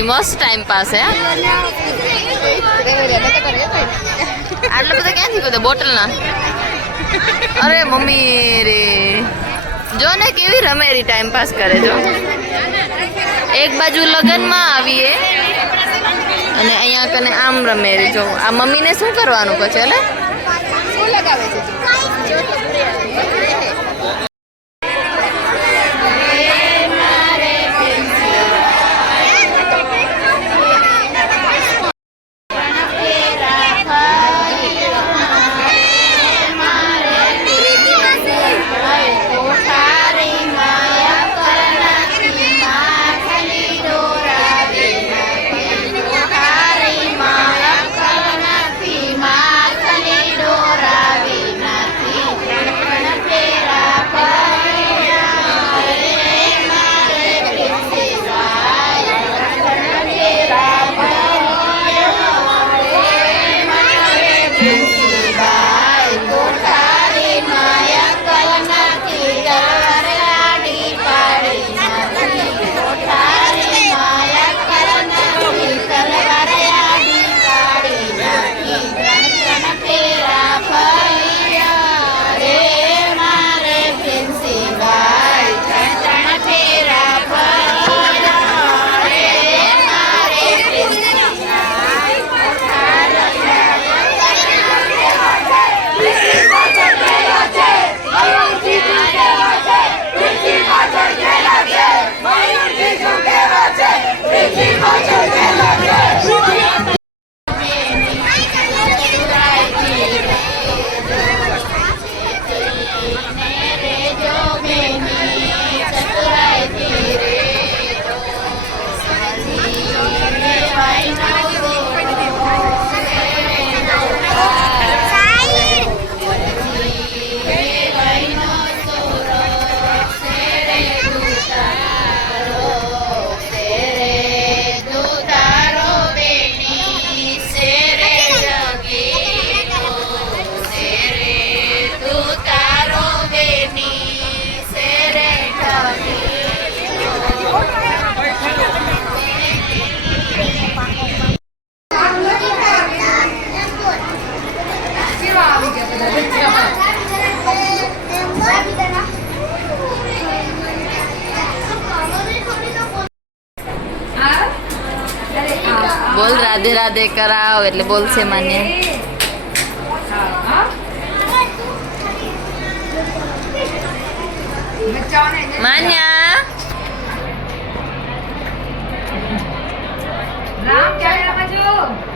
એ મસ્ત time pass હે આટલા બધા ક્યાંથી બધા બોટલના અરે મમ્મી રે જો ને કેવી રમેરી ટાઈમ પાસ કરે જો એક બાજુ લગનમાં આવીએ અને અહીંયા કને આમ રમેરી જો આ મમ્મીને શું કરવાનું પછી એટલે શું લગાવે છે બોલ રાધે રાધે કરાવ એટલે બોલશે માન્ય માન્યા રામ ક્યારે બાજુ